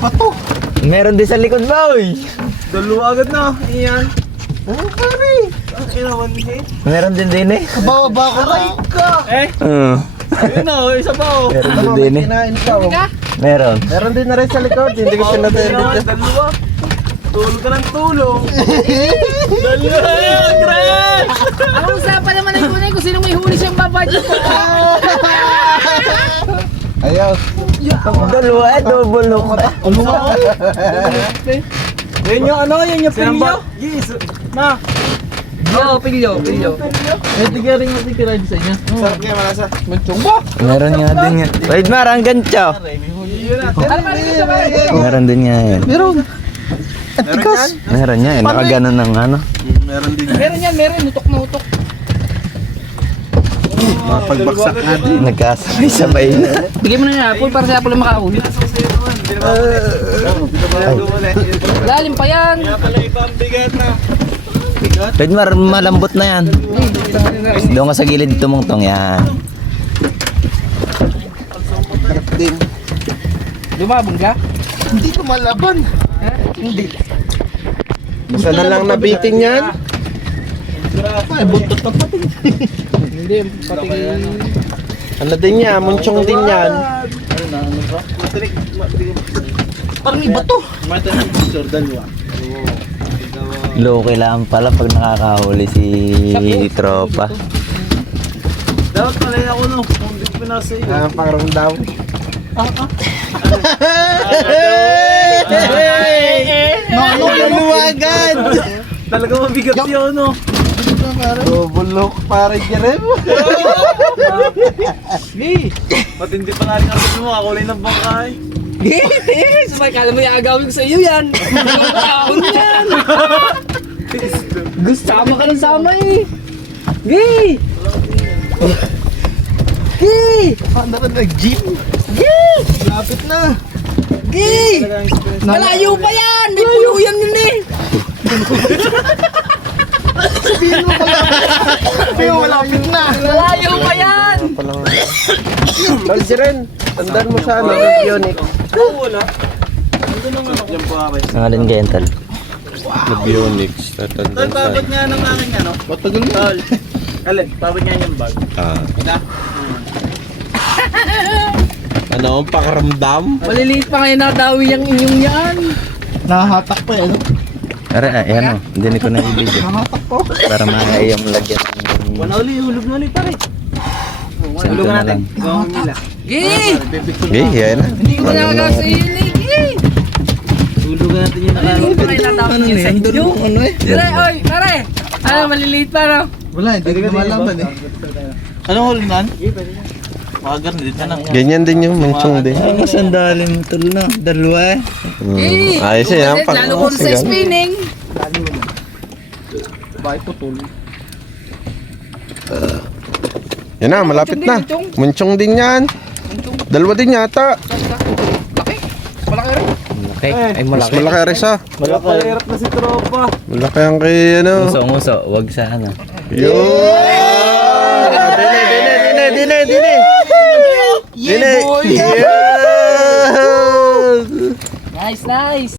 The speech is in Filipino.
Bato. Meron din sa likod ba, uy? Dalawa agad na. Iyan. Ano pare? Ang inawan ni. Meron din eh. Kababa ko na. Eh, yun o, isa pa o. Meron din eh. Kinain ka oh. Meron. Meron din na rin sa likod. Hindi ko pinatendit. Dalawa. Tulog ka ng tulong. Dalawa, Chris! Ang usapan naman ng kunay kung sino may huli siyang babadyo ko. Ayaw. Dalawa eh, double look. Ano nga o? Yan yung ano, yan yung pilyo. Yes. Ma. Oo, pilyo. Eh, tigyan rin yung titira sa inyo. Sarap kaya malasa. Manchong ba? Meron nga din yan. Wait, Mar, ang gancho. Meron din nga yan. Meron. Atikas. Meron yan. Nakaganon ng ano. Meron din. Meron yan, meron. Utok na utok. Pagbaksak na din. Nagkasabay-sabay na. Bigyan mo na niya, Apple, para sa Apple ang makahuli. Lalim pa yan. Kaya pala ibang bigat na. Wait, Mar, malambot na yan. Doon ka sa gilid tumungtong yan. Harap din. Lumabong ka? Hindi ko malaban. Ha? Hindi. Isa na lang nabitin yan. Ay, buntot na pati. Hindi, pati Ano din yan? Munchong din yan. Parang iba to. Loki lang pala pag nakakahuli si tropa. Dapat pala ako no. Kung di ko pinasa iyo. Ah, pangaramdam. Maluwagan! Talaga mabigat yun no. Bulok para Jerem. Matindi pa nga rin ang sabi mo. Ako rin ng bangkay. Sabay, kala mo iagawin ko sa iyo yan. Ako yan. Gusto, sama ka ng sama eh. Gay! Gay! Paano ka nag-gym? Gay! Lapit na. Gay! Malayo pa yan! May puluyan yun eh! Sabihin mo pala. Sabihin mo malapit na. Malayo pa yan! Tol Jerem, tandaan mo sa ano, Bionic. Oo, wala. Ando nung ano. Yan po ako. Nangalan ka yan, Tal. Bionics, Tol, tatandaan sa. babad nga ng aking ano. Matagal mo. Tol. Alin, babad nga yung bag. Na. Ano ang pakaramdam? Maliliit pa kayo nadawi yung inyong yan. Nahahatak pa eh, ano? Aray, ayan o. Hindi ko na i-video. Nahahatak po. Para makaya yung lagyan ng... Wala uli, hulog na uli pare. Santo na lang. Gawang nila. Gay! Okay, yan na. Hindi ko nagagawa sa iyo eh. Gay! Hulugan natin yung Maliliit pa kayo nadawi yung sa inyo. Ano eh? Dire, oy, pare! Ano, maliliit pa no? Wala, hindi ko malaman eh. Anong hulugan? Magar na dito na. Ganyan din yung munchong din. Ano sandali mo, Tal na? Dalawa eh. Gay! Ayos eh, Lalo pag- ko sa sige. spinning. Bakit putol? Yan na, malapit na. Munchong din yan. Dalawa din yata. Laki. Malaki rin. Okay, ay Mas malaki. malaki rin siya. Wala pala hirap na si tropa. Malaki ang kay ano. Nguso, wag sa ano. Yo! Dine! Yeah, boy! Yeah! Nice, nice.